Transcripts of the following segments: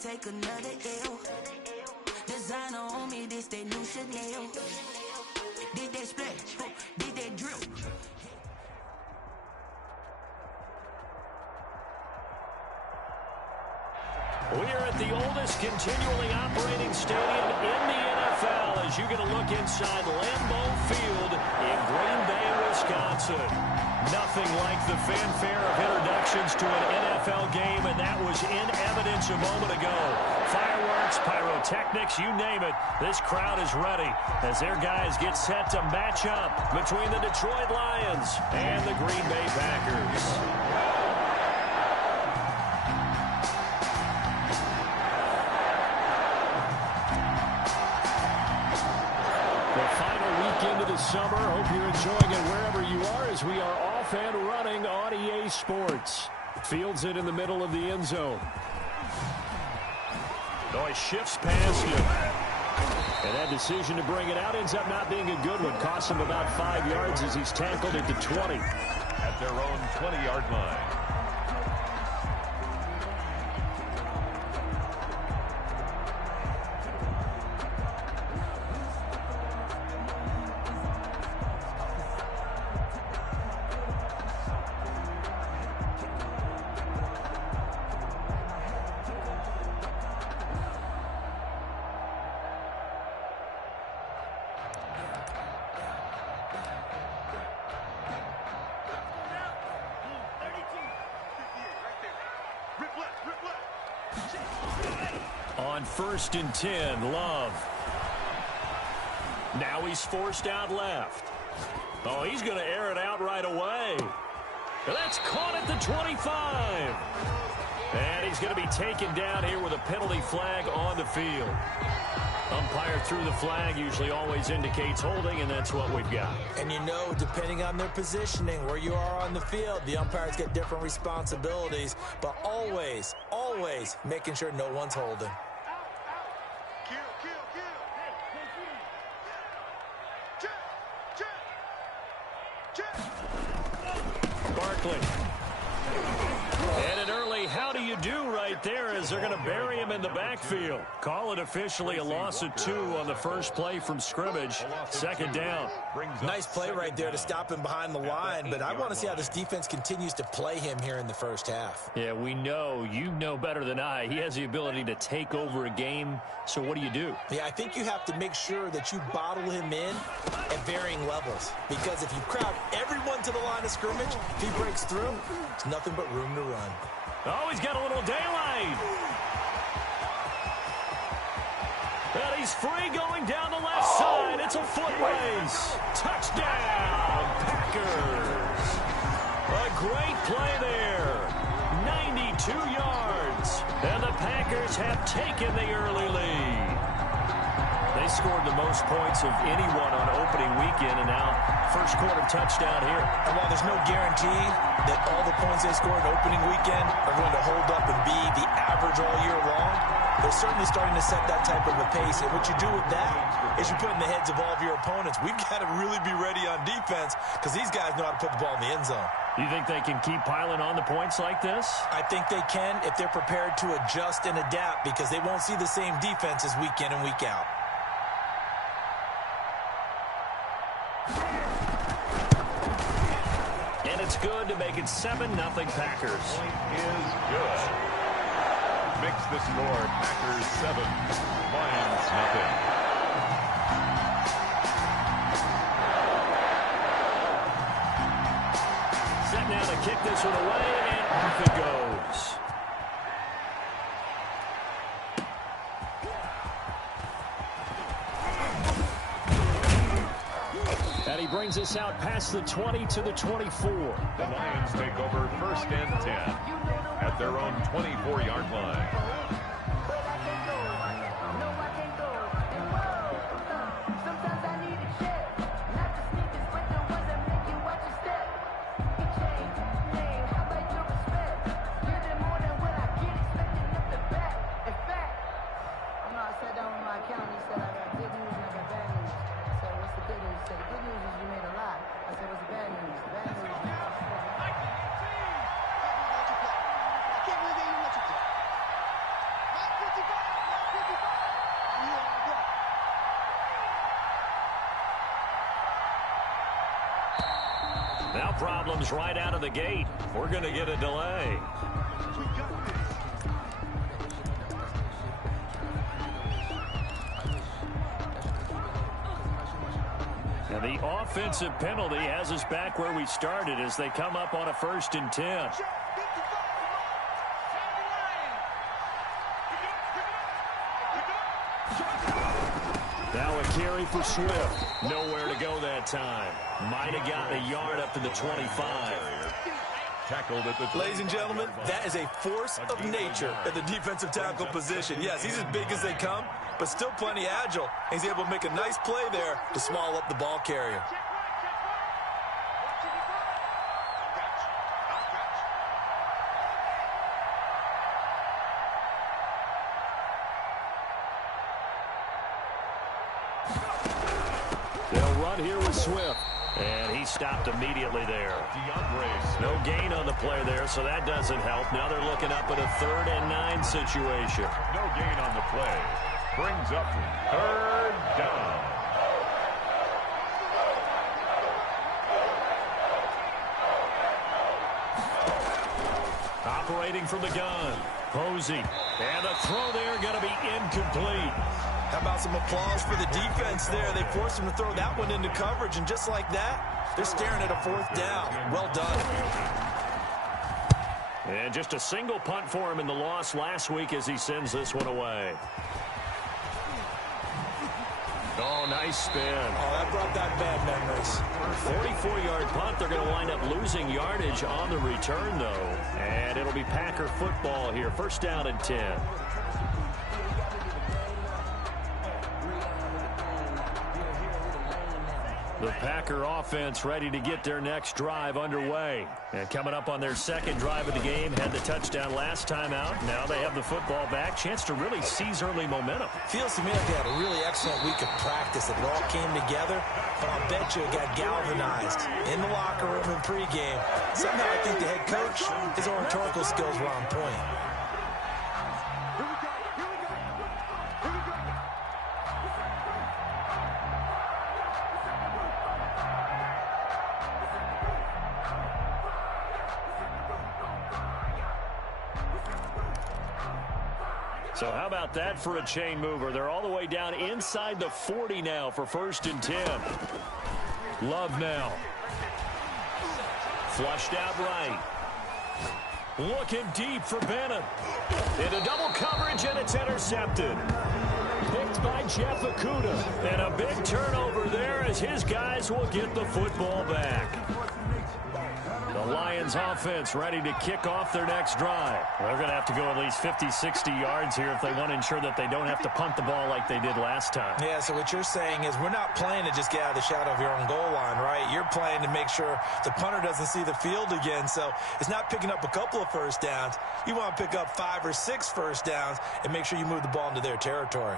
take another L. Designer on me, this that new Chanel. Did that splash, did that drip. We are at the oldest continually operating stadium in the NFL as you get a look inside Lambeau Field in Green Bay, Wisconsin. Nothing like the fanfare of introductions to an NFL game, and that was in evidence a moment ago. Fireworks, pyrotechnics, you name it. This crowd is ready as their guys get set to match up between the Detroit Lions and the Green Bay Packers. Into the summer. Hope you're enjoying it wherever you are as we are off and running on EA Sports. Fields it in the middle of the end zone. He shifts past him. And that decision to bring it out ends up not being a good one. Costs him about 5 yards as he's tackled at the 20. At their own 20-yard line. On 1st and 10, Love. Now he's forced out left. Oh, he's going to air it out right away. That's caught at the 25. And he's going to be taken down here with a penalty flag on the field. Umpire threw the flag, usually always indicates holding, and that's what we've got. And you know, depending on their positioning, where you are on the field, the umpires get different responsibilities, but always, always making sure no one's holding. Barkley. And an early how do you do right there as they're going to bury him in the backfield. Call it officially a loss of 2 on the first play from scrimmage. 2nd down. Nice play right there to stop him behind the line, but I want to see how this defense continues to play him here in the first half. Yeah, we know. You know better than I. He has the ability to take over a game, so what do? Yeah, I think you have to make sure that you bottle him in at varying levels, because if you crowd everyone to the line of scrimmage, if he breaks through, there's nothing but room to run. Oh, he's got a little daylight. And he's free going down the left side. It's a foot race. Touchdown, Packers. A great play there. 92 yards. And the Packers have taken the early lead. They scored the most points of anyone on opening weekend, and now first quarter touchdown here. And while there's no guarantee that all the points they scored opening weekend are going to hold up and be the average all year long, they're certainly starting to set that type of a pace. And what you do with that is you put in the heads of all of your opponents, we've got to really be ready on defense because these guys know how to put the ball in the end zone. You think they can keep piling on the points like this? I think they can if they're prepared to adjust and adapt, because they won't see the same defenses week in and week out. And it's good to make it 7-0 Packers. Point is good. Makes the score Packers 7, Lions nothing. Set now to kick this one away, and off it goes. And he brings us out past the 20 to the 24. The Lions take over 1st and 10 at their own 24-yard line. Now problems right out of the gate. We're going to get a delay. And the offensive penalty has us back where we started as they come up on a 1st and 10. Now a carry for Swift. Nowhere to go that time. Might have gotten a yard up to the 25. Tackled at the... Ladies and gentlemen, that is a force of nature at the defensive tackle position. Yes, he's as big as they come, but still plenty agile. He's able to make a nice play there to swallow up the ball carrier. They'll run here with Swift. And he stopped immediately there. No gain on the play there, so that doesn't help. Now they're looking up at a 3rd and 9 situation. No gain on the play. Brings up 3rd down. Operating from the gun. Posey. And a throw there going to be incomplete. How about some applause for the defense there? They forced him to throw that one into coverage, and just like that, they're staring at a 4th down. Well done. And just a single punt for him in the loss last week as he sends this one away. Oh, nice spin. Oh, that brought back bad memories. 44-yard punt. They're going to wind up losing yardage on the return, though. And it'll be Packer football here. 1st down and 10. The Packer offense ready to get their next drive underway. And coming up on their 2nd drive of the game, had the touchdown last time out. Now they have the football back. Chance to really seize early momentum. Feels to me like they had a really excellent week of practice. It all came together, but I'll bet you it got galvanized in the locker room in pregame. Somehow I think the head coach, his oratorical skills were on point. So how about that for a chain mover? They're all the way down inside the 40 now for 1st and 10. Love now. Flushed out right. Looking deep for Bennett. Into double coverage, and it's intercepted. Picked by Jeff Okudah. And a big turnover there as his guys will get the football back. The Lions offense ready to kick off their next drive. They're going to have to go at least 50, 60 yards here if they want to ensure that they don't have to punt the ball like they did last time. Yeah, so what you're saying is we're not playing to just get out of the shadow of your own goal line, right? You're playing to make sure the punter doesn't see the field again. So it's not picking up a couple of 1st downs. You want to pick up 5 or 6 1st downs and make sure you move the ball into their territory.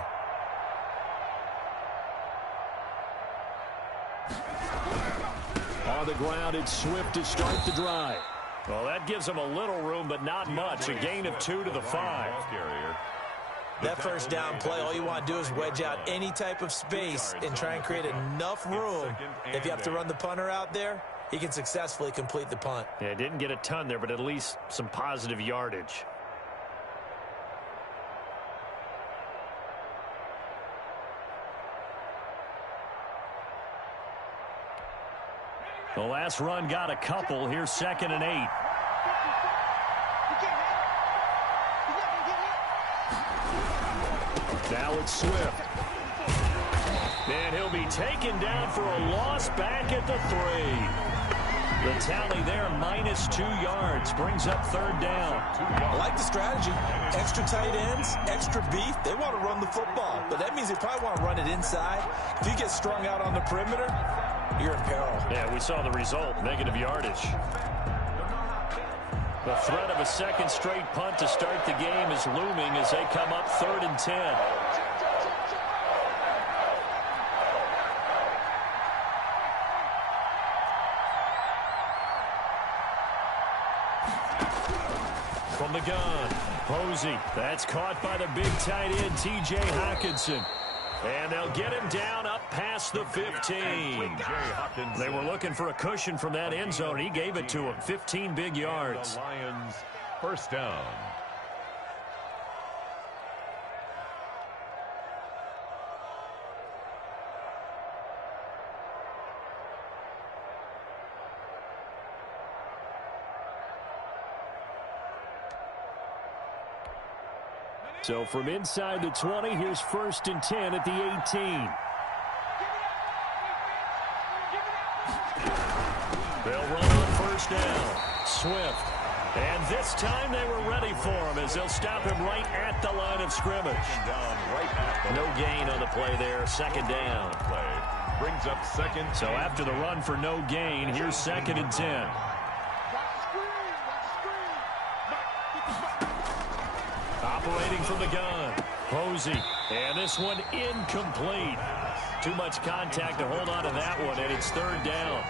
On the ground, it's Swift to start the drive. Well, that gives them a little room, but not much. A gain of 2 to the 5. That 1st down play, all you want to do is wedge out any type of space and try and create enough room. If you have to run the punter out there, he can successfully complete the punt. Yeah, didn't get a ton there, but at least some positive yardage. The last run got a couple. Here's 2nd and 8. Now it's Swift. And he'll be taken down for a loss back at the 3. The tally there, minus 2 yards, brings up 3rd down. I like the strategy. Extra tight ends, extra beef. They want to run the football, but that means they probably want to run it inside. If you get strung out on the perimeter, you're in peril. Yeah, we saw the result, negative yardage. The threat of a 2nd straight punt to start the game is looming as they come up 3rd and 10. From From the gun, Posey. That's caught by the big tight end, T.J. Hockenson. And they'll get him down up past the 15. They were looking for a cushion from that end zone. He gave it to him. 15 big yards. The Lions, first down. So from inside the 20, here's 1st and 10 at the 18. They'll run on 1st down. Swift. And this time they were ready for him as they'll stop him right at the line of scrimmage. No gain on the play there. 2nd down. Brings up 2nd. So after the run for no gain, here's 2nd and 10. Operating from the gun, Posey, and this one incomplete. Too much contact to hold on to that one, and it's 3rd down.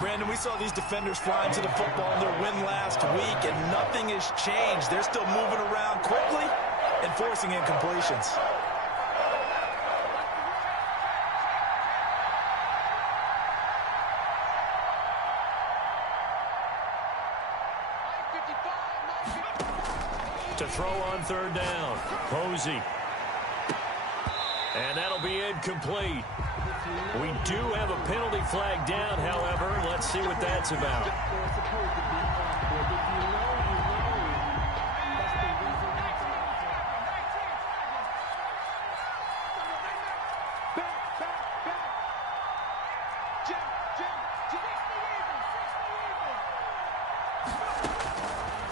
Brandon, we saw these defenders flying to the football in their win last week, and nothing has changed. They're still moving around quickly and forcing incompletions. To throw on 3rd down, Posey. And that'll be incomplete. We do have a penalty flag down, however. Let's see what that's about.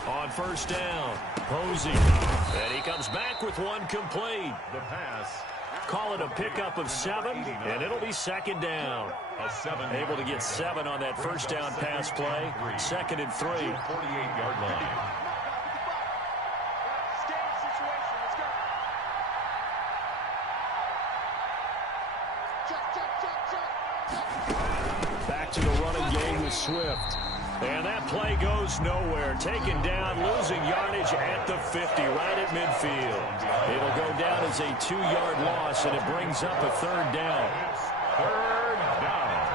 On 1st down, Posey. And he comes back with one complete. The pass. Call it a pickup of 7, and it'll be 2nd down. Able to get 7 on that 1st down pass play. 2nd and 3. 48-yard line. Back to the running game with Swift. And that play goes nowhere. Taken down, losing yardage at the 50, right at midfield. It'll go down as a 2-yard loss, and it brings up a 3rd down. 3rd down.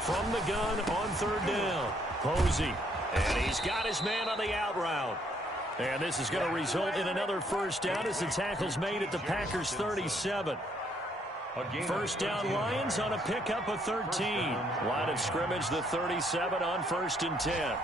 From the gun on 3rd down, Posey. And he's got his man on the out route. And this is going to result in another 1st down as the tackle's made at the Packers' 37. 1st down Lions on a pickup of 13. Line of scrimmage, the 37 on 1st and 10.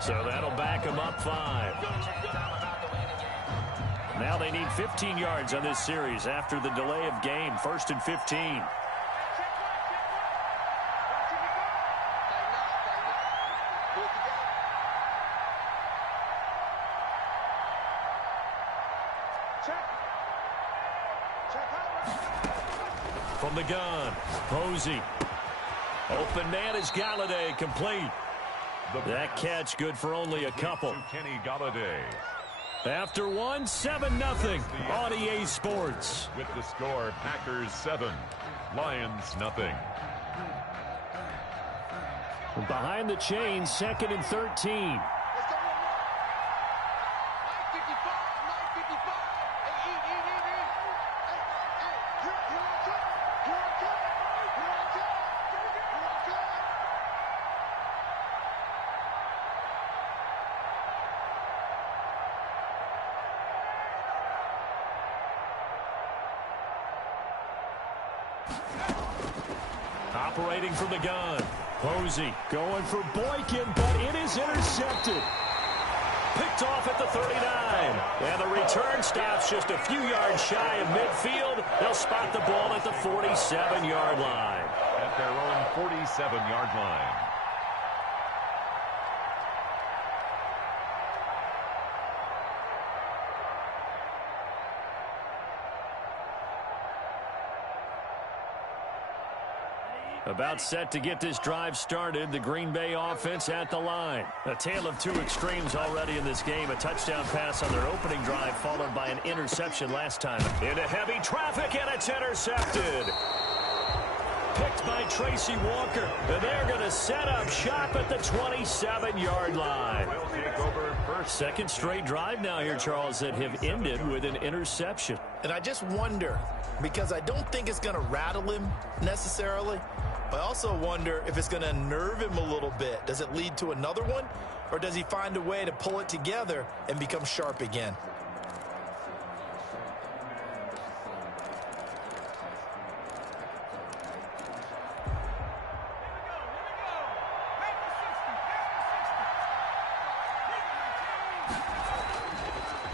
So that'll back them up 5. Now they need 15 yards on this series after the delay of game. 1st and 15. From the gun, Posey. Open man is Galladay, complete. That catch good for only a couple. Kenny Galladay. After one, 7-0 on EA Sports. With the score, Packers 7, Lions nothing. Behind the chains, 2nd and 13. Operating from the gun. Posey going for Boykin, but it is intercepted. Picked off at the 39. And the return stops just a few yards shy of midfield. They'll spot the ball at the 47-yard line. At their own 47-yard line. About set to get this drive started. The Green Bay offense at the line. A tale of two extremes already in this game. A touchdown pass on their opening drive followed by an interception last time. Into heavy traffic, and it's intercepted. Picked by Tracy Walker. And they're going to set up shop at the 27-yard line. Second straight drive now here, Charles, that have ended with an interception. And I just wonder, because I don't think it's going to rattle him necessarily, I also wonder if it's going to unnerve him a little bit. Does it lead to another one, or does he find a way to pull it together and become sharp again?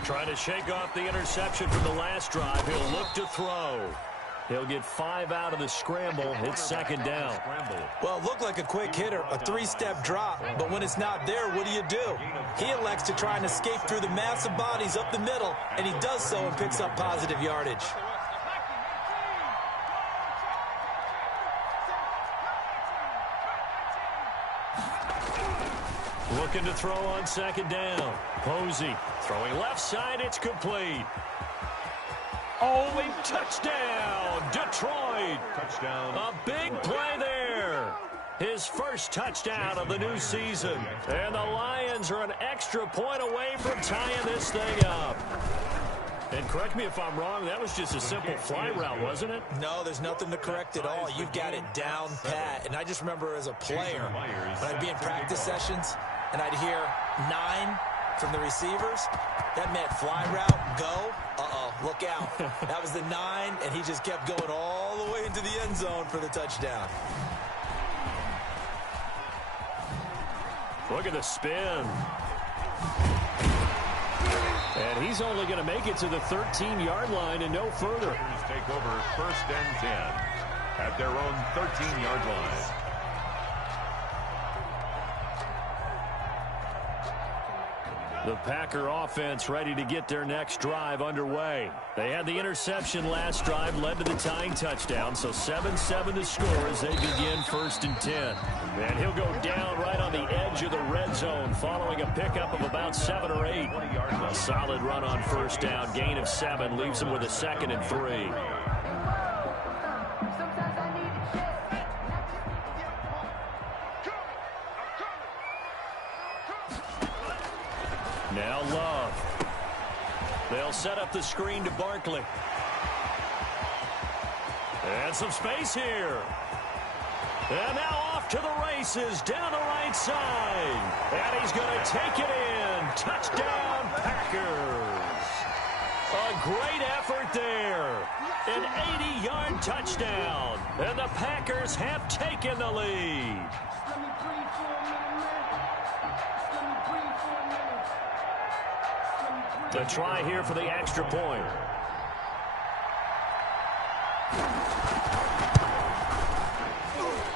Trying to shake off the interception from the last drive. He'll look to throw. He'll get 5 out of the scramble. It's second down. Well, it looked like a quick hitter, a three-step drop. But when it's not there, what do? He elects to try and escape through the massive bodies up the middle, and he does so and picks up positive yardage. Looking to throw on second down. Posey throwing left side. It's complete. Oh, and touchdown, Detroit. Touchdown. A big play there. His first touchdown of the new season. And the Lions are an extra point away from tying this thing up. And correct me if I'm wrong, that was just a simple fly route, wasn't it? No, there's nothing to correct at all. You've got it down pat. And I just remember as a player, when I'd be in practice sessions and I'd hear 9 from the receivers, that meant fly route, go, look out. That was the 9, and he just kept going all the way into the end zone for the touchdown. Look at the spin. And he's only going to make it to the 13-yard line and no further. Take over first and 10 at their own 13-yard line. The Packer offense ready to get their next drive underway. They had the interception last drive, led to the tying touchdown, so 7-7 to score as they begin first and 10. And he'll go down right on the edge of the red zone following a pickup of about 7 or 8. A solid run on first down, gain of 7, leaves him with a 2nd and 3. Now Love. They'll set up the screen to Barkley. And some space here. And now off to the races down the right side. And he's going to take it in. Touchdown, Packers. A great effort there. An 80-yard touchdown. And the Packers have taken the lead. The try here for the extra point.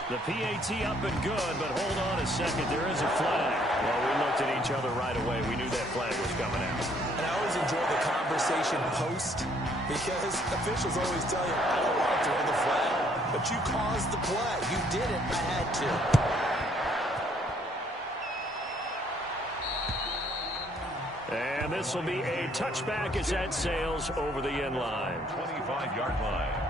The PAT up and good, but hold on a second. There is a flag. Well, we looked at each other right away. We knew that flag was coming out. And I always enjoy the conversation post, because officials always tell you, I don't want to throw the flag, but you caused the play. You did it. I had to. And this will be a touchback as that sails over the end line. 25-yard line.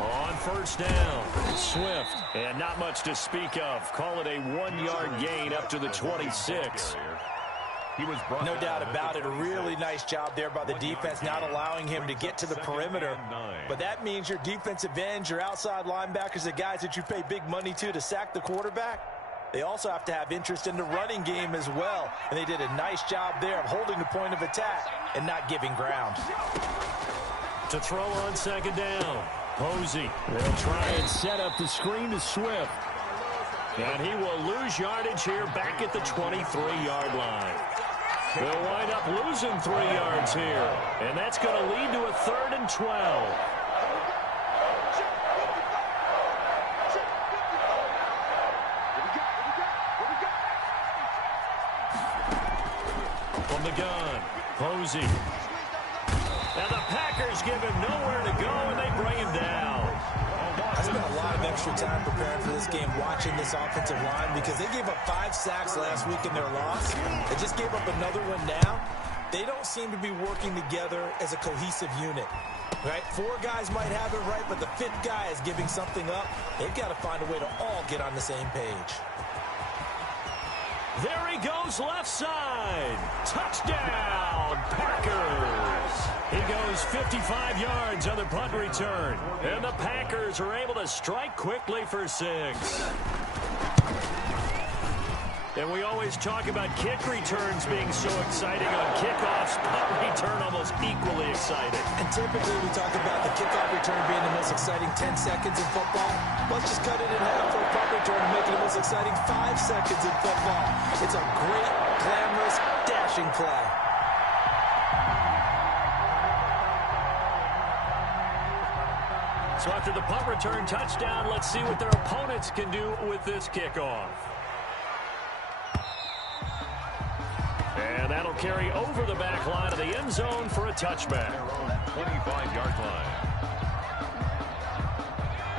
On first down, Swift, and not much to speak of. Call it a 1-yard gain up to the 26. No doubt about it. A really nice job there by the defense, not allowing him to get to the perimeter. But that means your defensive ends, your outside linebackers, the guys that you pay big money to sack the quarterback, They also have to have interest in the running game as well. And they did a nice job there of holding the point of attack and not giving ground. To throw on second down, Posey will try and set up the screen to Swift. And he will lose yardage here back at the 23-yard line. They'll wind up losing 3 yards here. And that's going to lead to a 3rd and 12. From the gun, Posey. And the Packers give him nowhere to go, and they bring him down. I spent a lot of extra time preparing for this game watching this offensive line because they gave up 5 sacks last week in their loss. They just gave up another one now. They don't seem to be working together as a cohesive unit. Right? 4 guys might have it right, but the 5th guy is giving something up. They've got to find a way to all get on the same page. There he goes left side. Touchdown, Packers. He goes 55 yards on the punt return. And the Packers are able to strike quickly for 6. And we always talk about kick returns being so exciting on kickoffs. Punt return almost equally exciting. And typically we talk about the kickoff return being the most exciting 10 seconds in football. Let's just cut it in half for a punt return and make it the most exciting 5 seconds in football. It's a great, glamorous, dashing play. So after the punt return touchdown, let's see what their opponents can do with this kickoff. And that'll carry over the back line of the end zone for a touchback. 25-yard line.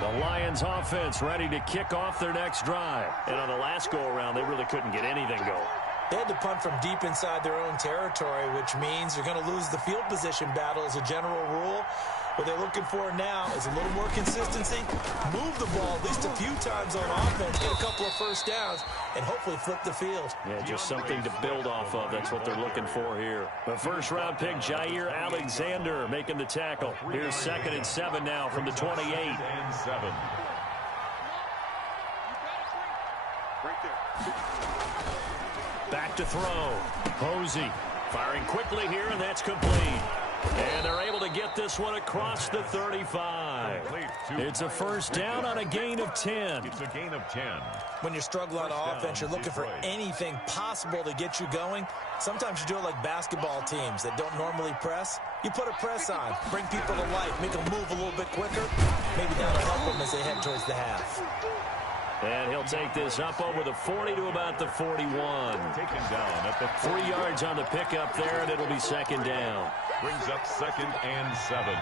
The Lions offense ready to kick off their next drive. And on the last go-around, they really couldn't get anything going. They had to punt from deep inside their own territory, which means they're going to lose the field position battle as a general rule. What they're looking for now is a little more consistency, move the ball at least a few times on offense, get a couple of first downs, and hopefully flip the field. Yeah, just something to build off of. That's what they're looking for here. The first-round pick, Jair Alexander, making the tackle. Here's 2nd and 7 now from the 28. 2nd and 7. Back to throw. Posey firing quickly here, and that's complete. And they're able to get this one across the 35. It's a first down on a gain of 10. It's a gain of 10. When you're struggling on offense, you're looking for anything possible to get you going. Sometimes you do it like basketball teams that don't normally press. You put a press on, bring people to life, make them move a little bit quicker. Maybe that'll help them as they head towards the half. And he'll take this up over the 40 to about the 41. Taken down at the 3 yards on the pickup there, and it'll be 2nd down. Brings up 2nd and 7.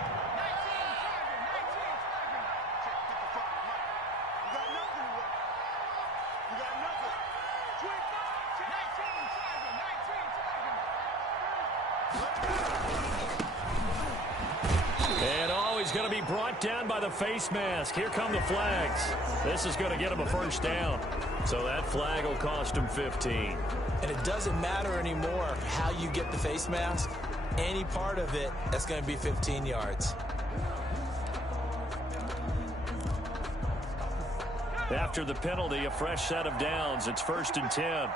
And he's going to be brought down by the face mask. Here come the flags. This is going to get him a first down. So that flag will cost him 15. And it doesn't matter anymore how you get the face mask. Any part of it, that's going to be 15 yards. After the penalty, a fresh set of downs. It's 1st and 10.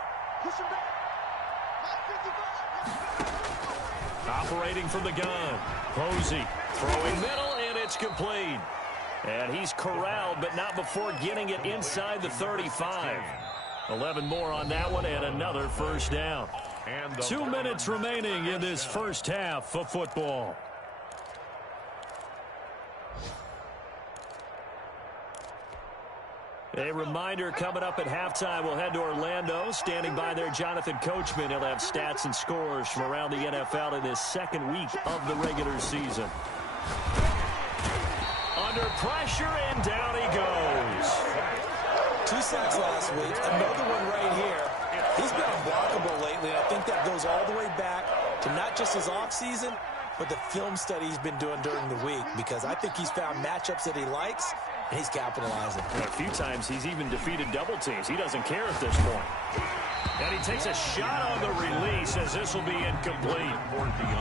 Operating from the gun. Posey throwing middle, and it's complete. And he's corralled, but not before getting it inside the 35. 11 more on that one, and another first down. 2 minutes remaining in this first half of football. A reminder coming up at halftime, we'll head to Orlando. Standing by there, Jonathan Coachman. He'll have stats and scores from around the NFL in his second week of the regular season. Under pressure, and down he goes. 2 sacks last week, another one right here. He's been unblockable lately, and I think that goes all the way back to not just his offseason, but the film study he's been doing during the week, because I think he's found matchups that he likes, and he's capitalizing. And a few times he's even defeated double teams. He doesn't care at this point. And he takes a shot on the release as this will be incomplete.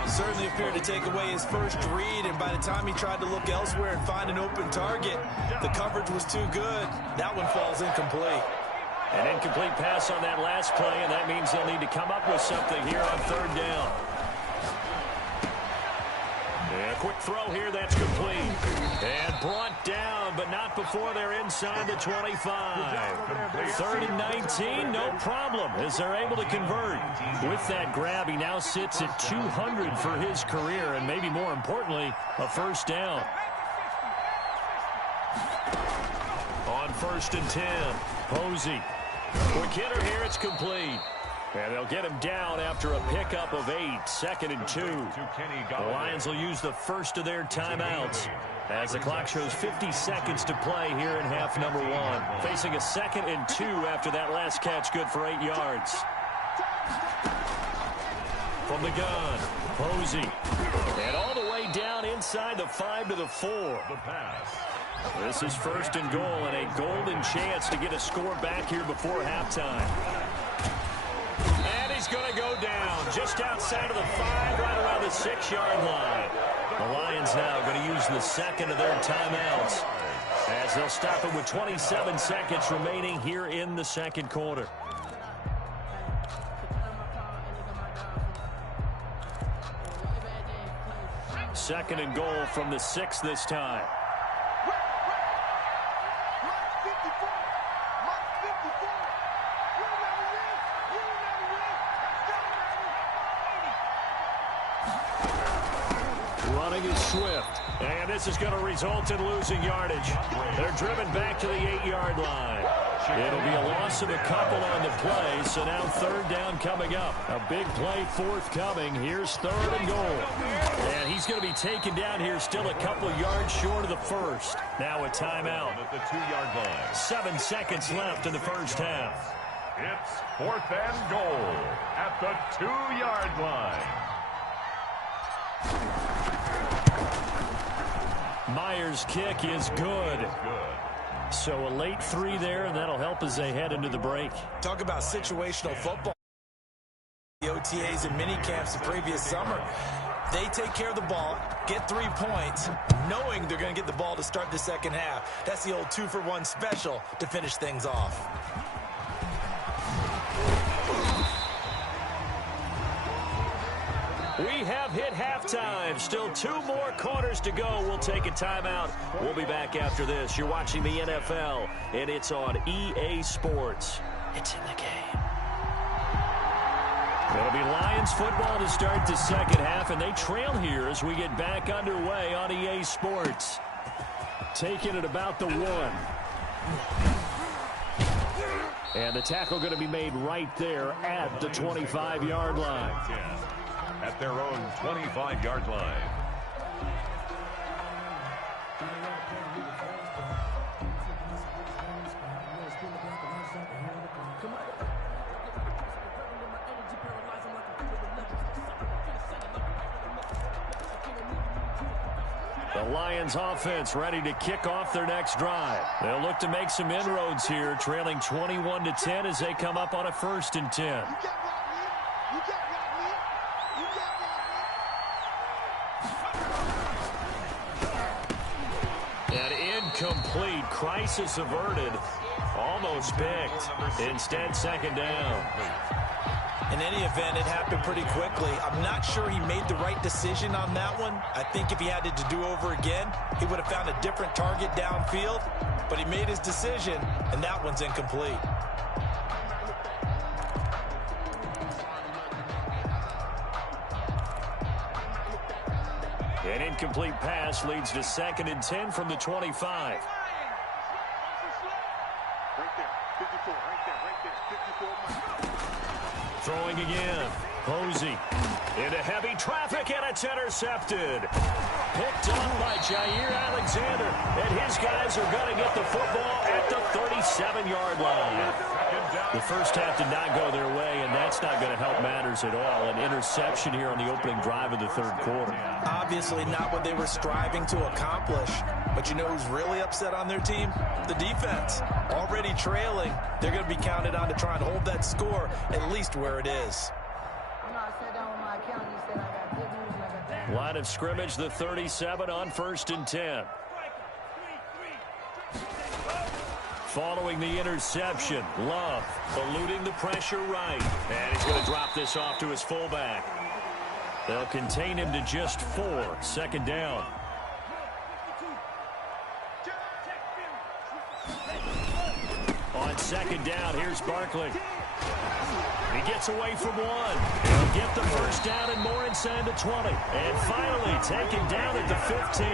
Certainly appeared to take away his first read, and by the time he tried to look elsewhere and find an open target, the coverage was too good. That one falls incomplete. An incomplete pass on that last play, and that means they'll need to come up with something here on third down. And a quick throw here, that's complete. And brought down, but not before they're inside the 25. 3rd and 19, no problem, as they're able to convert. With that grab, he now sits at 200 for his career, and maybe more importantly, a first down. On 1st and 10, Posey. Quick hitter here, it's complete. And they'll get him down after a pickup of 8, 2nd and 2. The Lions will use the first of their timeouts as the clock shows 50 seconds to play here in half number 1. Facing a 2nd and 2 after that last catch, good for 8 yards. From the gun, Posey. And all the way down inside the 5 to the 4. The pass. This is 1st and goal, and a golden chance to get a score back here before halftime. And he's going to go down just outside of the 5, right around the 6-yard line. The Lions now going to use the 2nd of their timeouts as they'll stop it with 27 seconds remaining here in the 2nd quarter. Second and goal from the 6 this time. Running is Swift, and this is going to result in losing yardage. They're driven back to the 8-yard line. It'll be a loss of a couple on the play, so now 3rd down coming up. A big play forthcoming. Here's 3rd and goal. And he's going to be taken down here, still a couple yards short of the first. Now a timeout. At the 2-yard line. 7 seconds left in the first half. It's 4th and goal at the 2-yard line. Myers' kick is good. So a late 3 there, and that'll help as they head into the break. Talk about situational football. The OTAs and mini camps the previous summer. They take care of the ball, get 3 points, knowing they're going to get the ball to start the second half. That's the old 2-for-1 special to finish things off. We have hit halftime. Still 2 more quarters to go. We'll take a timeout. We'll be back after this. You're watching the NFL, and it's on EA Sports. It's in the game. It'll be Lions football to start the second half, and they trail here as we get back underway on EA Sports. Taking it about the 1. And the tackle going to be made right there at the 25-yard line. At their own 25-yard line. The Lions offense ready to kick off their next drive. They'll look to make some inroads here, trailing 21-10 as they come up on a 1st and 10. Complete. Crisis averted. Almost picked. Instead, 2nd down. In any event, it happened pretty quickly. I'm not sure he made the right decision on that one. I think if he had it to do over again, he would have found a different target downfield. But he made his decision, and that one's incomplete. An incomplete pass leads to 2nd and 10 from the 25. Throwing again. Posey into heavy traffic, and it's intercepted. Picked up by Jair Alexander, and his guys are going to get the football at the 37-yard line. The first half did not go their way, and that's not going to help matters at all. An interception here on the opening drive of the 3rd quarter. Obviously not what they were striving to accomplish. But you know who's really upset on their team? The defense. Already trailing, they're going to be counted on to try and hold that score at least where it is. Line of scrimmage, the 37 on 1st and 10. Following the interception, Love eluding the pressure right. And he's going to drop this off to his fullback. They'll contain him to just 4. Second down. On second down, here's Barkley. He gets away from one. He'll get the first down and more inside the 20. And finally taken down at the 15.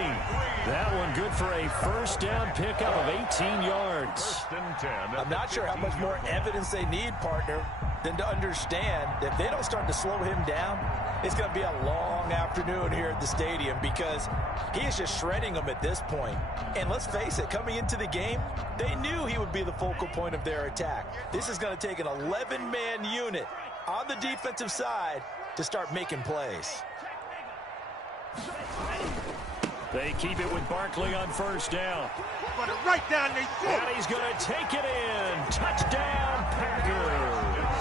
That one good for a first down pickup of 18 yards. I'm not sure how much more evidence they need, partner, than to understand that if they don't start to slow him down, it's going to be a long afternoon here at the stadium because he is just shredding them at this point. And let's face it, coming into the game, they knew he would be the focal point of their attack. This is going to take an 11-man unit on the defensive side to start making plays. They keep it with Barkley on first down. Put it right down their throat. And he's going to take it in. Touchdown, Packers.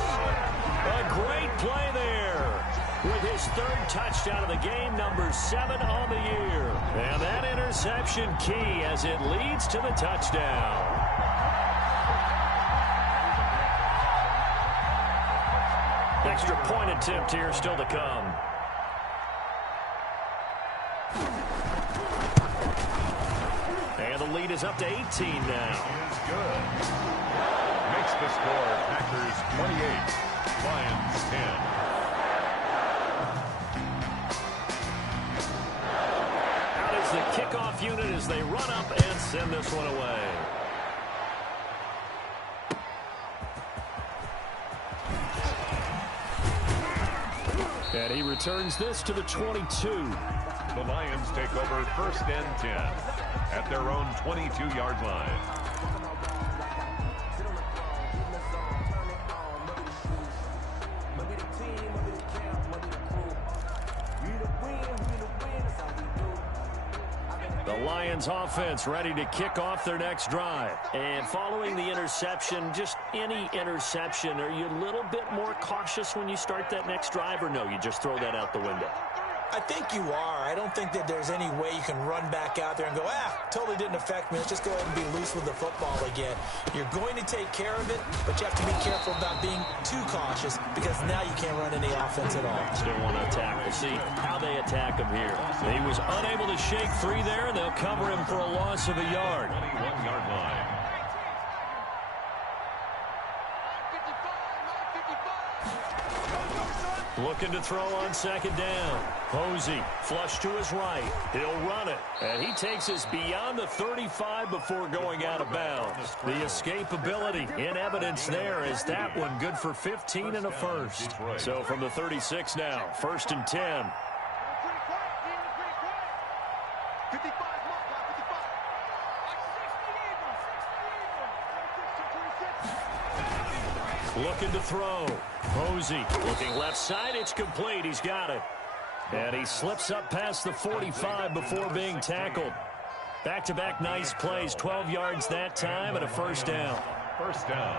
A great play there with his 3rd touchdown of the game, number 7 on the year. And that interception key as it leads to the touchdown. Extra point attempt here still to come. And the lead is up to 18 now. Is good. Makes the score Packers 28, Lions 10. Out is the kickoff unit as they run up and send this one away. And he returns this to the 22. The Lions take over 1st and 10 at their own 22-yard line. The Lions offense ready to kick off their next drive. And following the interception, just any interception, are you a little bit more cautious when you start that next drive, or no, you just throw that out the window? I think you are. I don't think that there's any way you can run back out there and go, totally didn't affect me. Let's just go ahead and be loose with the football again. You're going to take care of it, but you have to be careful about being too cautious because now you can't run any offense at all. Still want to attack. We'll see how they attack him here. He was unable to shake free there, and they'll cover him for a loss of a yard. 21-yard line. Looking to throw on second down. Posey, flush to his right. He'll run it. And he takes us beyond the 35 before going out of bounds. The escapability in evidence there is that one good for 15 and a first. So from the 36 now, 1st and 10. Looking to throw. Posey looking left side. It's complete. He's got it. And he slips up past the 45 before being tackled. Back-to-back nice plays. 12 yards that time and a first down. First down.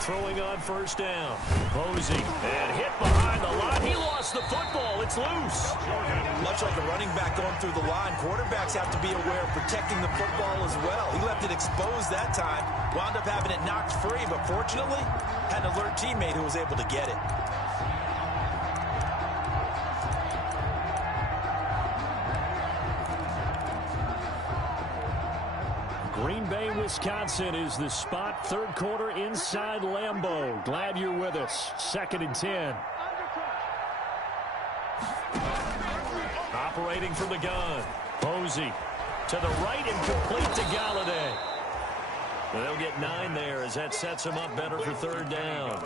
Throwing on first down. Posey. And hit behind the line. He lost the football. It's loose. Much like a running back going through the line, quarterbacks have to be aware of protecting the football as well. He left it exposed that time. Wound up having it knocked free, but fortunately, had an alert teammate who was able to get it. Green Bay, Wisconsin is the spot. 3rd quarter inside Lambeau. Glad you're with us. 2nd and 10. Operating from the gun. Posey to the right and complete to Galladay. They'll get 9 there as that sets them up better for 3rd down.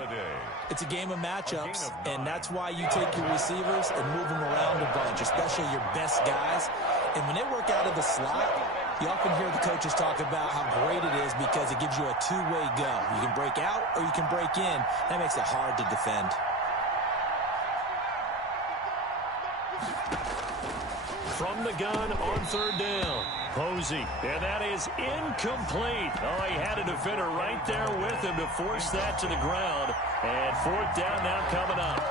It's a game of matchups, and that's why you take your receivers and move them around a bunch, especially your best guys. And when they work out of the slot, you often hear the coaches talk about how great it is because it gives you a two-way go. You can break out or you can break in. That makes it hard to defend. From the gun on 3rd down. Posey, and that is incomplete. Oh, he had a defender right there with him to force that to the ground. And fourth down now coming up.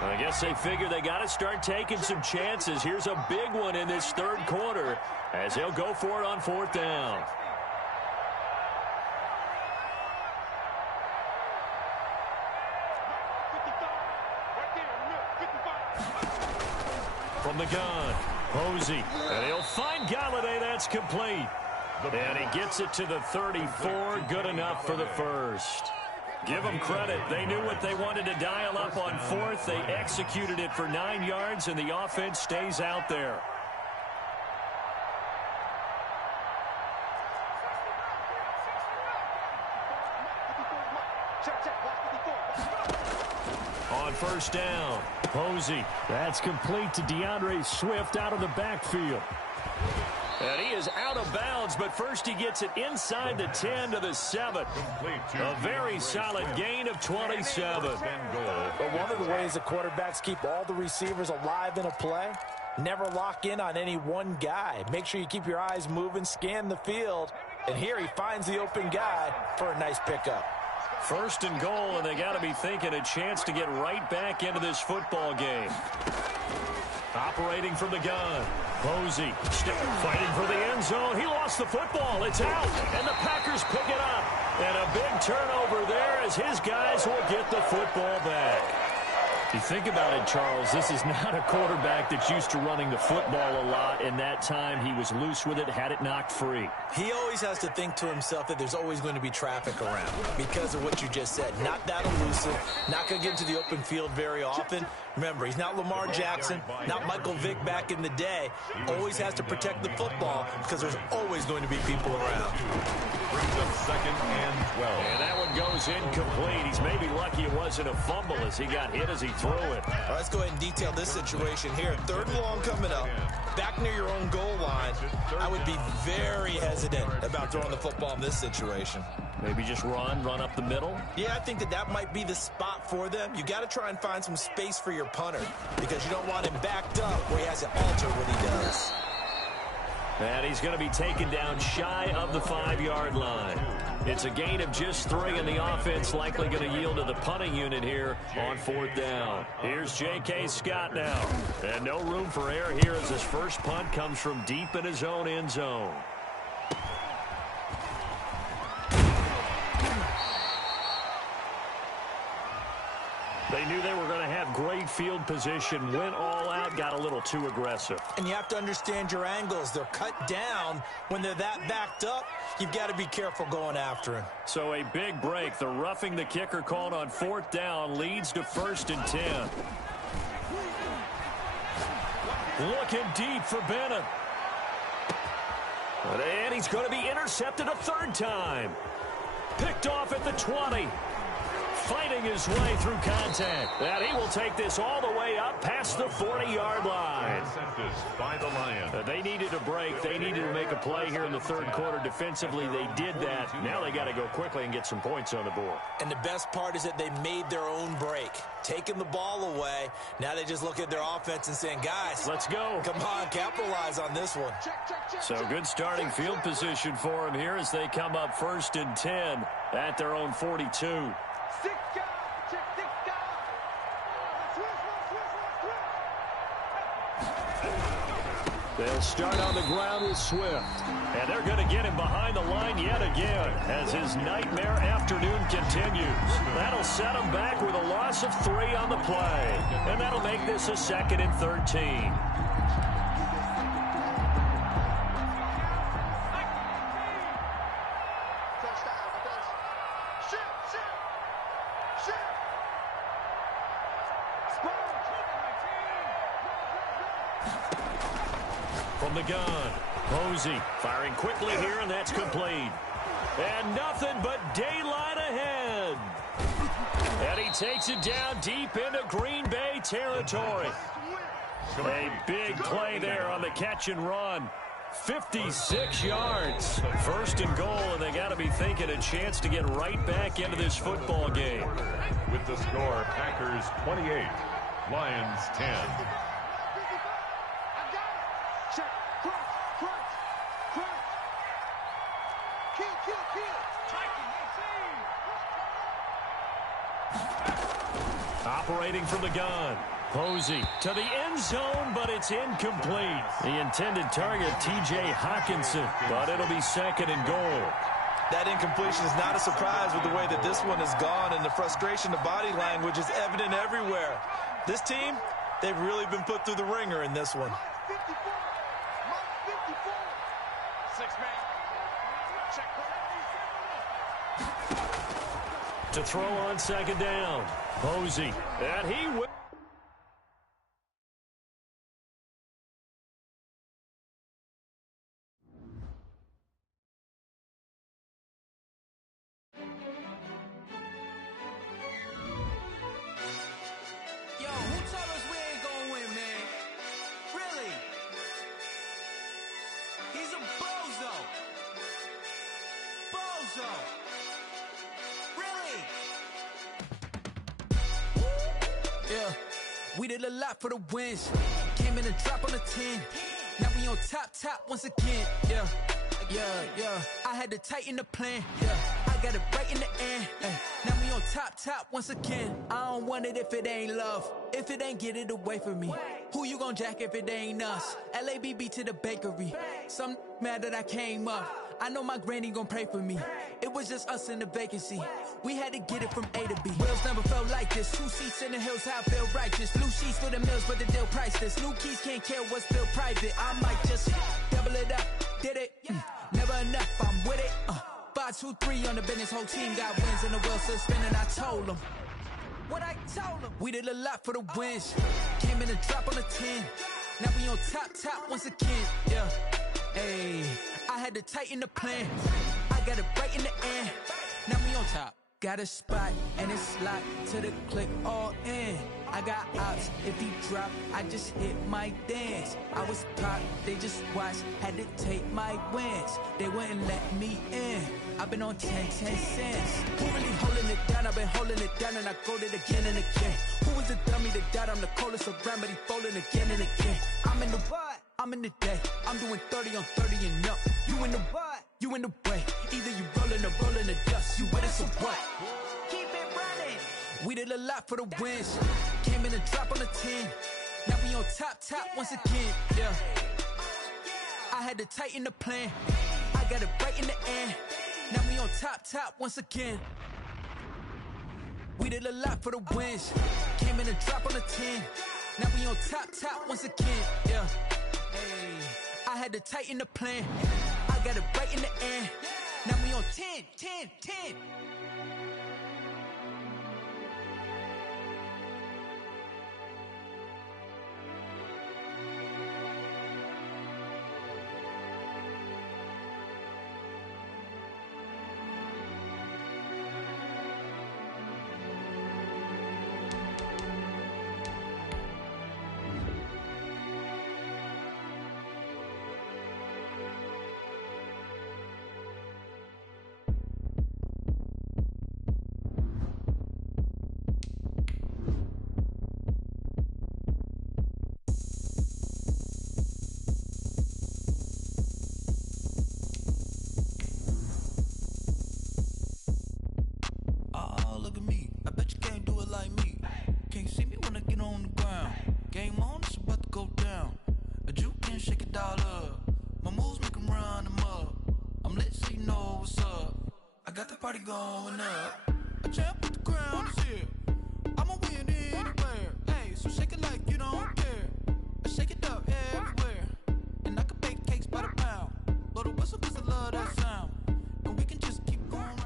I guess they figure they got to start taking some chances. Here's a big one in this third quarter as they'll go for it on fourth down. From the gun, Posey, and he'll find Galladay. That's complete. And he gets it to the 34. Good enough for the first. Give them credit. They knew what they wanted to dial up on fourth. They executed it for 9 yards, and the offense stays out there. On first down, Posey. That's complete to DeAndre Swift out of the backfield. And he is out of bounds, but first he gets it inside the 10 to the 7. A very solid gain of 27. But one of the ways the quarterbacks keep all the receivers alive in a play, never lock in on any one guy. Make sure you keep your eyes moving, scan the field, and here he finds the open guy for a nice pickup. First and goal, and they got to be thinking a chance to get right back into this football game. Operating from the gun. Posey fighting for the end zone. He lost the football. It's out, and the Packers pick it up. And a big turnover there as his guys will get the football back. You think about it, Charles, this is not a quarterback that's used to running the football a lot, and that time he was loose with it, had it knocked free. He always has to think to himself that there's always going to be traffic around because of what you just said. Not that elusive, not going to get into the open field very often. Remember, he's not Lamar Jackson, not Michael Vick back in the day. Always has to protect the football because there's always going to be people around. Brings up second and 12. And that one goes incomplete. He's maybe lucky it wasn't a fumble as he got hit as he threw it. All right, let's go ahead and detail this situation here. Third and long coming up, back near your own goal line. I would be very hesitant about throwing the football in this situation. Maybe just run up the middle? Yeah, I think that might be the spot for them. You got to try and find some space for your punter because you don't want him backed up where he has to alter what he does. And he's going to be taken down shy of the 5-yard line. It's a gain of just 3, and the offense likely going to yield to the punting unit here on fourth down. Here's J.K. Scott now. And no room for error here as his first punt comes from deep in his own end zone. They knew they were going to have great field position, went all out, got a little too aggressive. And you have to understand your angles. They're cut down. When they're that backed up, you've got to be careful going after him. So a big break. The roughing the kicker called on fourth down leads to 1st and 10. Looking deep for Bennett. And he's going to be intercepted a 3rd time. Picked off at the 20. Fighting his way through contact. And he will take this all the way up past the 40-yard line. By the Lions. They needed a break. They needed to make a play here in the third quarter. Defensively, they did that. Now they got to go quickly and get some points on the board. And the best part is that they made their own break. Taking the ball away. Now they just look at their offense and saying, guys, let's go. Come on, capitalize on this one. So good starting field position for them here as they come up 1st and 10 at their own 42. They'll start on the ground with Swift. And they're going to get him behind the line yet again as his nightmare afternoon continues. That'll set him back with a loss of 3 on the play. And that'll make this a 2nd and 13. From the gun, Posey firing quickly here, and that's complete. And nothing but daylight ahead. And he takes it down deep into Green Bay territory. A big play there on the catch and run. 56 yards. 1st and goal, and they got to be thinking a chance to get right back into this football game. With the score, Packers 28, Lions 10. Check. Crunch. Kill. Operating from the gun. Posey to the end zone, but it's incomplete. The intended target, T.J. Hawkinson, but it'll be second and goal. That incompletion is not a surprise with the way that this one has gone, and the frustration, the body language is evident everywhere. This team, they've really been put through the ringer in this one. 6-man. Check. To throw on second down. Posey, and he will. Yo, who told us we ain't gonna win, man? Really? He's a bozo. Really? Yeah, we did a lot for the wins. Came in and dropped on the 10. Now we on top once again. Yeah. I had to tighten the plan. Yeah, I got it right in the end. Now we on top once again. I don't want it if it ain't love. If it ain't, get it away from me. Who you gon' jack if it ain't us? LABB to the bakery. Some mad that I came up. I know my granny gon' pray for me. It was just us in the vacancy. We had to get it from A to B. Wheels never felt like this. 2 seats in the hills, how I feel righteous. Blue sheets for the mills, but the deal priceless. New keys can't care what's still private. I might just double it up. Did it? Never enough, I'm with it. 5, 2, 3 on the business. Whole team got wins and the wheels still spinning. I told them what I told them. We did a lot for the wins. Came in and dropped on the 10. Now we on top once again. Yeah. Hey, I had to tighten the plan. I got it right in the end. Now we on top. Got a spot and it's locked to the click all in. I got ops, if he drop, I just hit my dance. I was pop, they just watched, had to take my wins. They wouldn't let me in. I've been on 10 cents. Who really holding it down? I've been holding it down and I go it again and again. Who was the dummy that died? I'm the coldest around, but he falling again and again. I'm in the what? I'm in the day. I'm doing 30 on 30 and up. You in the what? You in the way. Either you rolling or rolling the dust. You with us or what? Keep it running. We did a lot for the wins. Came in and dropped on the 10. Now we on top once again. Yeah. I had to tighten the plan. I got it right in the end. Now we on top once again. We did a lot for the wins. Came in and dropped on the 10. Now we on top once again. Yeah. Hey, I had to tighten the plan. I got it right in the end. Now we on 10. Party going up. A champ with the crown is here. I'ma win anywhere. Hey, so shake it like you don't care. I shake it up everywhere. And I can bake cakes by the pound. Blow the whistle 'cause I love that sound. And we can just keep going round.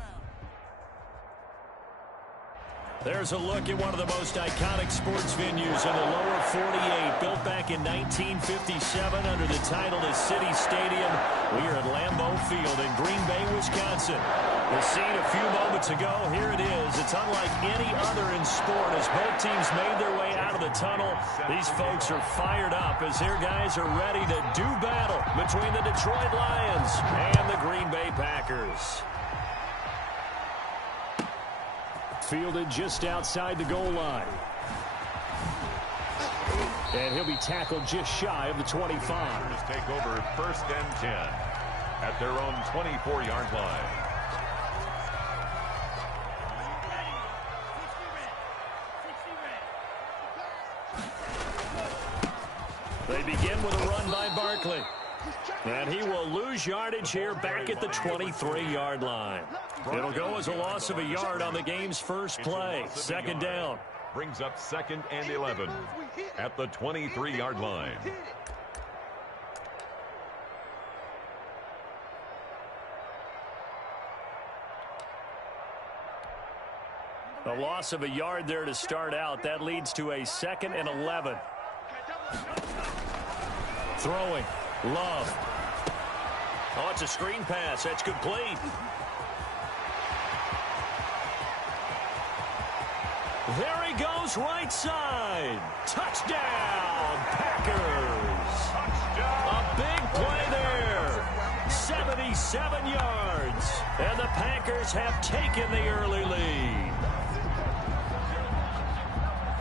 There's a look at one of the most iconic sports venues in the lower 48. Built back in 1957 under the title of City Stadium. We are at Lambeau Field in Green Bay, Wisconsin. The scene a few moments ago, here it is. It's unlike any other in sport as both teams made their way out of the tunnel. These folks are fired up as their guys are ready to do battle between the Detroit Lions and the Green Bay Packers. Fielded just outside the goal line. And he'll be tackled just shy of the 25. Take over 1st and 10 at their own 24-yard line. They begin with a run by Barkley. And he will lose yardage here back at the 23-yard line. It'll go as a loss of a yard on the game's first play. 2nd down. Brings up 2nd and 11 at the 23-yard line. A loss of a yard there to start out. That leads to a 2nd and 11. Throwing. Love. Oh, it's a screen pass. That's complete. There he goes, right side. Touchdown, Packers. A big play there. 77 yards. And the Packers have taken the early lead.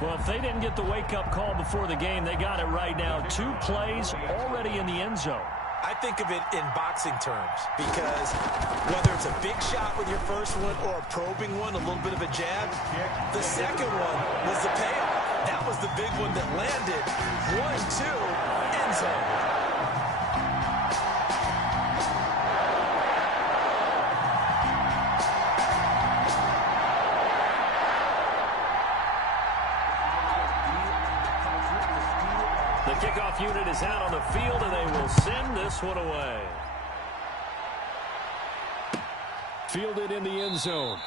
Well, if they didn't get the wake-up call before the game, they got it right now. 2 plays already in the end zone. I think of it in boxing terms because whether it's a big shot with your first one or a probing one, a little bit of a jab, the second one was the payoff. That was the big one that landed. 1-2, end zone. The kickoff unit is out on the field, and they will send this one away. Fielded in the end zone.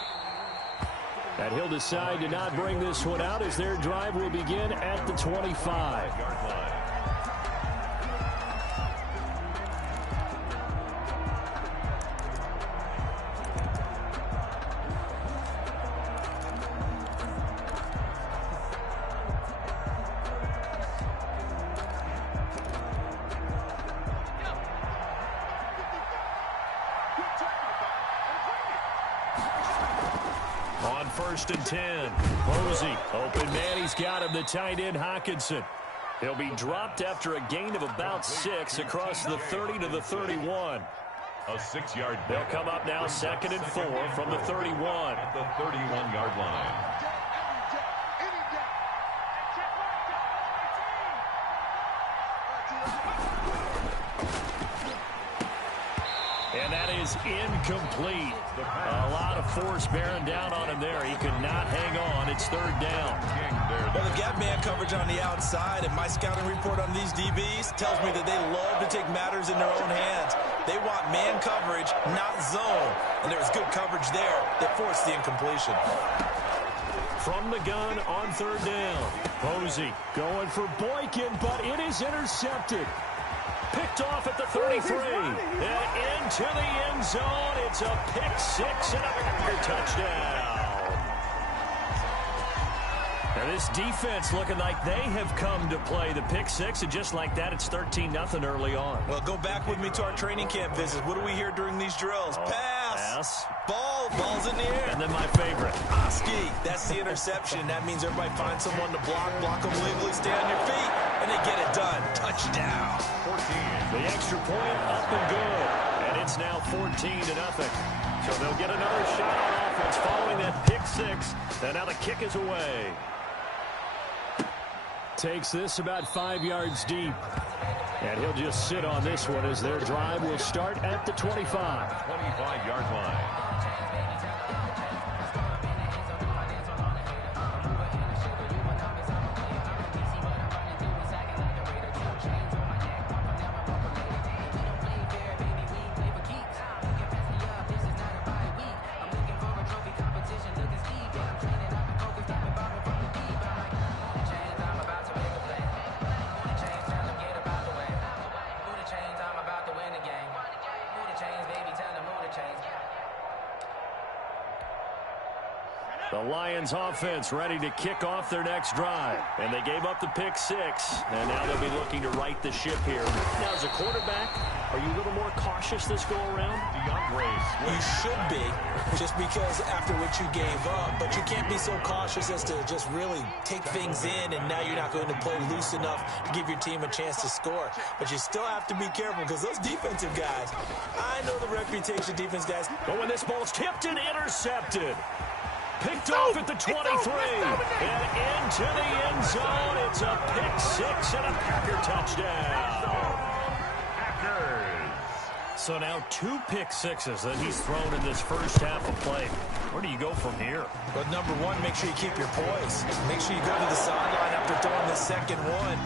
And he'll decide to not bring this one out as their drive will begin at the 25-yard line. On 1st and 10, Posey, open man, he's got him, the tight end Hockenson. He'll be dropped after a gain of about 6 across the 30 to the 31. A 6-yard. They'll come up now 2nd and 4 from the 31. At the 31-yard line. And that is incomplete. A lot of force bearing down on him there. He could not hang on. It's 3rd down. Well, they've got man coverage on the outside, and my scouting report on these DBs tells me that they love to take matters in their own hands. They want man coverage, not zone. And there was good coverage there that forced the incompletion. From the gun on 3rd down. Posey going for Boykin, but it is intercepted. Picked off at the 33. And into the end zone. It's a pick 6 and a Packer touchdown. And this defense looking like they have come to play the pick 6. And just like that, it's 13-0 early on. Well, go back with me to our training camp visits. What do we hear during these drills? Pass. Ball's in the air. And then my favorite. Oski. That's the interception. That means everybody finds someone to block them legally, stay on your feet, and they get it done. Touchdown. 14. The extra point up and good. And it's now 14-0. So they'll get another shot on offense following that pick 6. And now the kick is away. Takes this about 5 yards deep. And he'll just sit on this one as their drive will start at the 25. 25-yard line. The Lions offense ready to kick off their next drive. And they gave up the pick six. And now they'll be looking to right the ship here. Now, as a quarterback, are you a little more cautious this go-around? You should be, just because after what you gave up. But you can't be so cautious as to just really take things in, and now you're not going to play loose enough to give your team a chance to score. But you still have to be careful, because those defensive guys, I know the reputation of defense guys. But when this ball's tipped and intercepted, picked off at the 23, and into the end zone. It's a pick six and a Packer touchdown. Packers. So now 2 pick sixes that he's thrown in this first half of play. Where do you go from here? But number one, make sure you keep your poise. Make sure you go to the sideline after throwing the second one,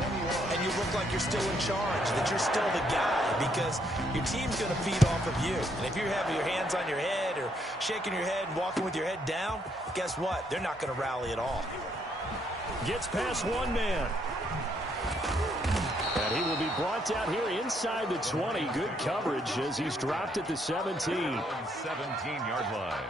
and you look like you're still in charge, that you're still the guy, because your team's going to feed off of you. And if you're having your hands on your head or shaking your head and walking with your head down, guess what? They're not going to rally at all. Gets past one man. And he will be brought down here inside the 20. Good coverage as he's dropped at the 17. 17-yard line.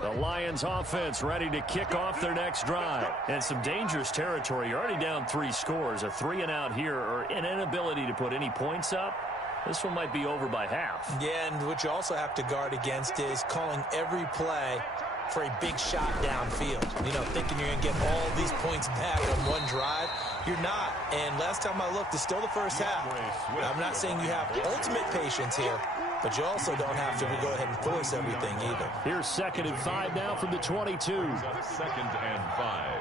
The Lions offense ready to kick off their next drive. And some dangerous territory. You're already down 3 scores. A 3-and-out here, or an inability to put any points up. This one might be over by half. Yeah, and what you also have to guard against is calling every play for a big shot downfield. You know, thinking you're going to get all these points back on one drive. You're not. And last time I looked, it's still the first half. I'm not saying you have ultimate patience here, but you also don't have to go ahead and force everything either. Here's 2nd and 5 now from the 22. 2nd and 5.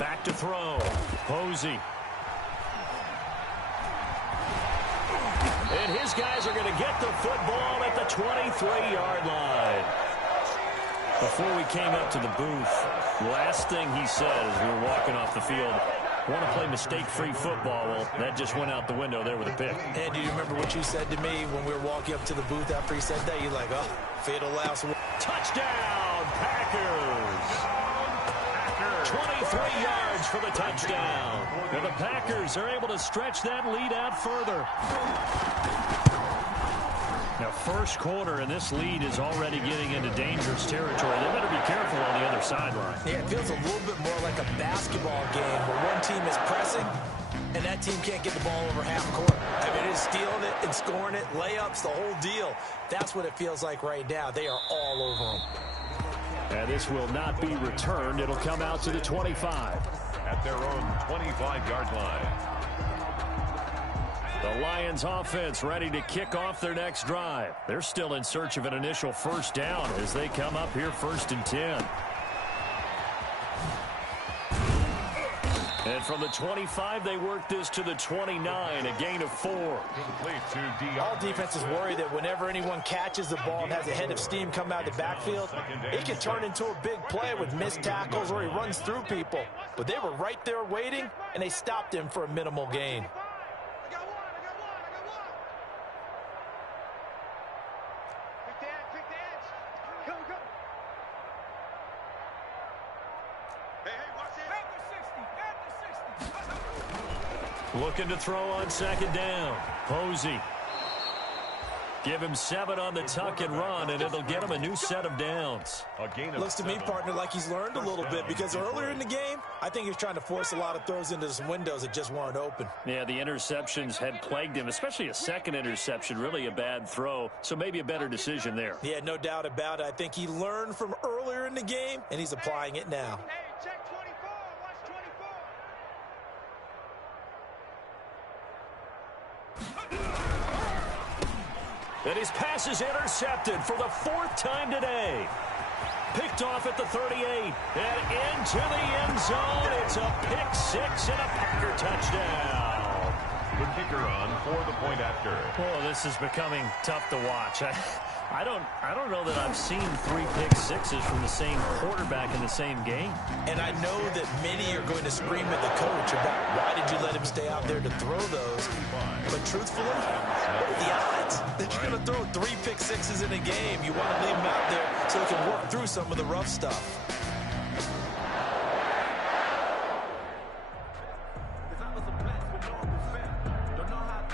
Back to throw. Posey. And his guys are going to get the football at the 23-yard line. Before we came up to the booth, last thing he said as we were walking off the field, want to play mistake-free football. Well, that just went out the window there with a pick. And do you remember what you said to me when we were walking up to the booth after he said that? You're like, oh, fatal last one. Touchdown, Packers! 23 yards for the touchdown. And the Packers are able to stretch that lead out further. Now, first quarter, and this lead is already getting into dangerous territory. They better be careful on the other sideline. Yeah, it feels a little bit more like a basketball game where one team is pressing and that team can't get the ball over half court. I mean, it's stealing it and scoring it, layups, the whole deal. That's what it feels like right now. They are all over them. And this will not be returned. It'll come out to the 25. At their own 25-yard line. The Lions offense ready to kick off their next drive. They're still in search of an initial first down as they come up here 1st and 10. And from the 25, they work this to the 29, a gain of 4. All defenses worry that whenever anyone catches the ball and has a head of steam come out of the backfield, it can turn into a big play with missed tackles or he runs through people. But they were right there waiting, and they stopped him for a minimal gain. Looking to throw on 2nd down. Posey. Give him 7 on the tuck and run, and it'll get him a new set of downs. Looks to me, partner, like he's learned a little bit, because earlier in the game, I think he was trying to force a lot of throws into some windows that just weren't open. Yeah, the interceptions had plagued him, especially a second interception, really a bad throw, so maybe a better decision there. Yeah, no doubt about it. I think he learned from earlier in the game, and he's applying it now. And his pass is intercepted for the 4th time today. Picked off at the 38 and into the end zone. It's a pick 6 and a Packer touchdown. The kicker on for the point after. Oh, this is becoming tough to watch. I don't know that I've seen 3 pick sixes from the same quarterback in the same game. And I know that many are going to scream at the coach about why did you let him stay out there to throw those. But truthfully, what are the odds that you're going to throw 3 pick sixes in a game? You want to leave him out there so he can work through some of the rough stuff.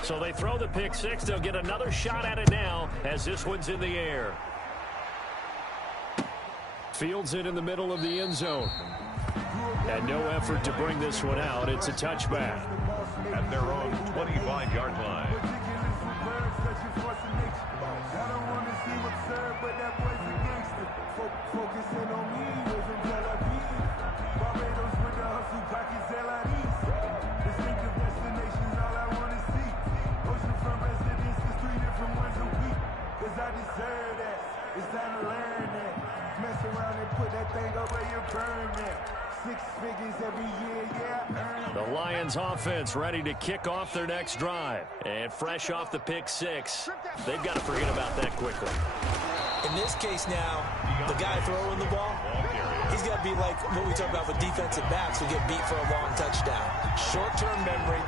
So they throw the pick six. They'll get another shot at it now as this one's in the air. Fields it in the middle of the end zone. And no effort to bring this one out. It's a touchback. At their own 25-yard line. The Lions offense ready to kick off their next drive. And fresh off the pick six, they've got to forget about that quickly. In this case now, the guy throwing the ball, he's got to be like what we talk about with defensive backs who get beat for a long touchdown. Short-term memory,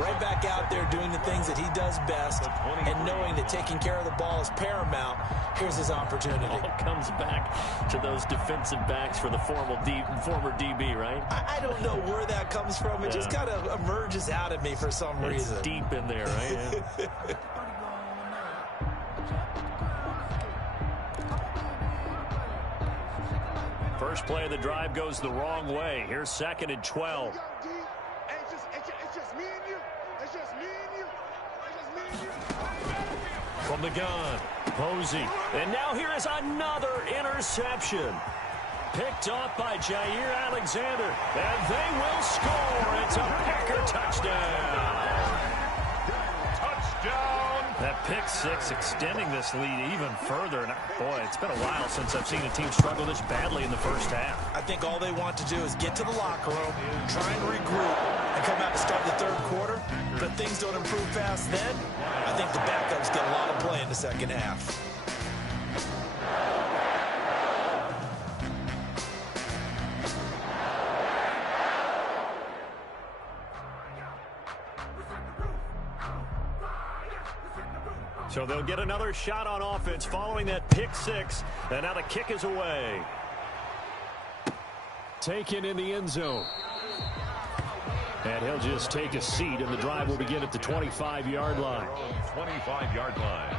right back out there doing the things that he does best, and knowing that taking care of the ball is paramount. Here's his opportunity. It all comes back to those defensive backs for the former DB, right? I don't know where that comes from. It just kind of emerges out of me for some reason. It's deep in there, right? Yeah. First play of the drive goes the wrong way. Here's 2nd and 12. From the gun, Posey. And now here is another interception. Picked off by Jair Alexander. And they will score. It's a Packer touchdown. Touchdown. That pick six extending this lead even further. And boy, it's been a while since I've seen a team struggle this badly in the first half. I think all they want to do is get to the locker room, try and regroup, and come out to start the third quarter. But things don't improve fast then. I think the backups get a lot of play in the second half. So they'll get another shot on offense following that pick six. And now the kick is away. Taken in the end zone. And he'll just take a seat, and the drive will begin at the 25-yard line. 25-yard line.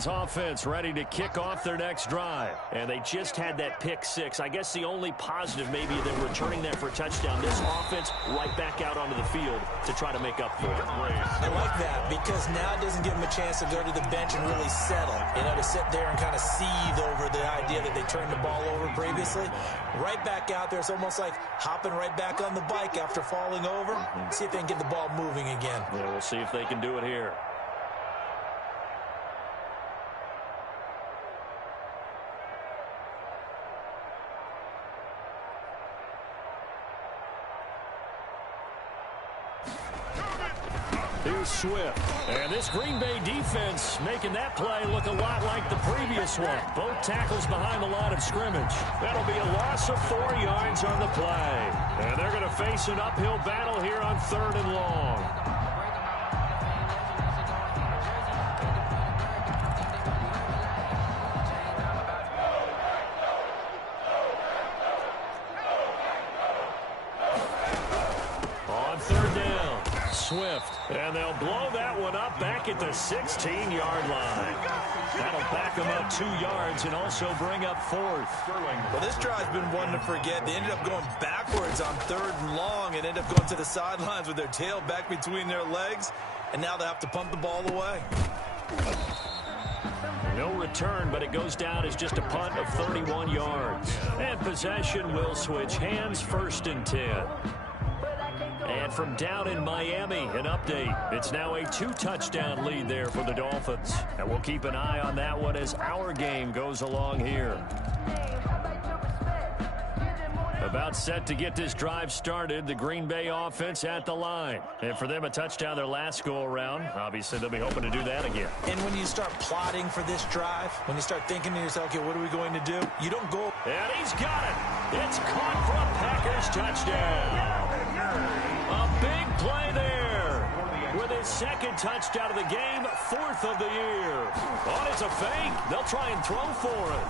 Offense ready to kick off their next drive. And they just had that pick six. I guess the only positive maybe they're returning that for a touchdown. This offense right back out onto the field to try to make up for it. I like that because now it doesn't give them a chance to go to the bench and really settle. You know, to sit there and kind of seethe over the idea that they turned the ball over previously. Right back out there. It's almost like hopping right back on the bike after falling over. See if they can get the ball moving again. Yeah, we'll see if they can do it here. Here's Swift. And this Green Bay defense making that play look a lot like the previous one. Both tackles behind the line of scrimmage. That'll be a loss of 4 yards on the play. And they're going to face an uphill battle here on 3rd and long. On 3rd down. Swift, and they'll blow that one up back at the 16-yard line. That'll back them up 2 yards and also bring up 4th. Well, this drive's been one to forget. They ended up going backwards on 3rd and long and ended up going to the sidelines with their tail back between their legs, and now they have to pump the ball away. No return, but it goes down as just a punt of 31 yards. And possession will switch hands, 1st and 10. And from down in Miami, an update. It's now a 2-touchdown lead there for the Dolphins. And we'll keep an eye on that one as our game goes along here. About set to get this drive started, the Green Bay offense at the line. And for them, a touchdown their last go-around. Obviously, they'll be hoping to do that again. And when you start plotting for this drive, when you start thinking to yourself, okay, what are we going to do? You don't go. And he's got it. It's caught for a Packers touchdown. A big play there. With his second touchdown of the game, 4th of the year. Oh, it's a fake. They'll try and throw for it.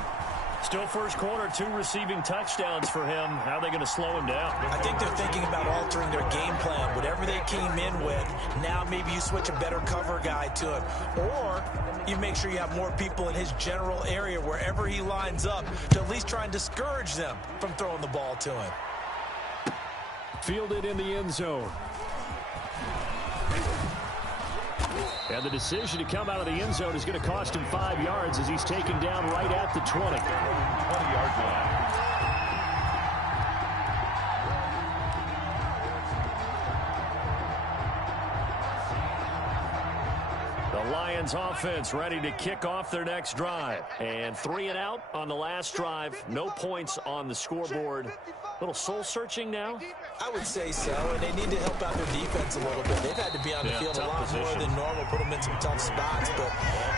Still first quarter, 2 receiving touchdowns for him. How are they going to slow him down? I think they're thinking about altering their game plan. Whatever they came in with, now maybe you switch a better cover guy to him. Or you make sure you have more people in his general area wherever he lines up to at least try and discourage them from throwing the ball to him. Fielded in the end zone. And the decision to come out of the end zone is going to cost him 5 yards as he's taken down right at the 20. 20-yard line. The Lions offense ready to kick off their next drive. And 3 and out on the last drive. No points on the scoreboard. Little soul-searching now? I would say so, and they need to help out their defense a little bit. They've had to be on the field a lot more than normal, put them in some tough spots. But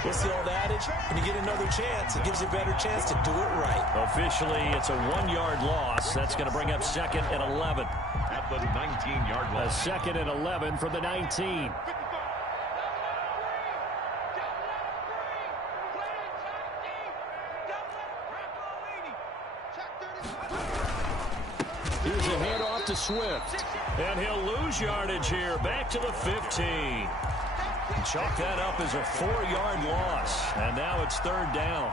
what's the old adage? When you get another chance, it gives you a better chance to do it right. Officially, it's a 1-yard loss. That's going to bring up 2nd and 11. At the 19-yard line. A 2nd and 11 from the 19. Here's a handoff to Swift. And he'll lose yardage here. Back to the 15. Chalk that up as a 4-yard loss. And now it's 3rd down.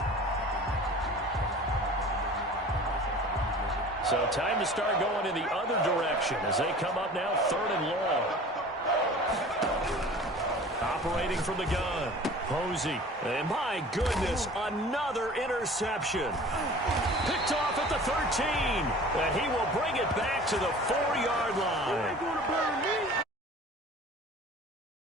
So time to start going in the other direction as they come up now 3rd and long. Operating from the gun. Posey. And my goodness, another interception. Picked off at the 13. And he will bring it back to the 4-yard line.